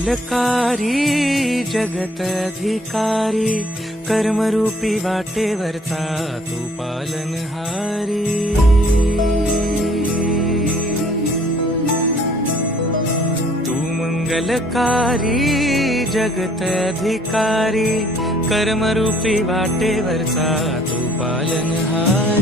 मंगलकारी जगत अधिकारी, कर्मरूपी वाटेवरचा तू पालनहारी। तू मंगलकारी जगत अधिकारी, कर्मरूपी वाटेवरचा तू पालनहारी।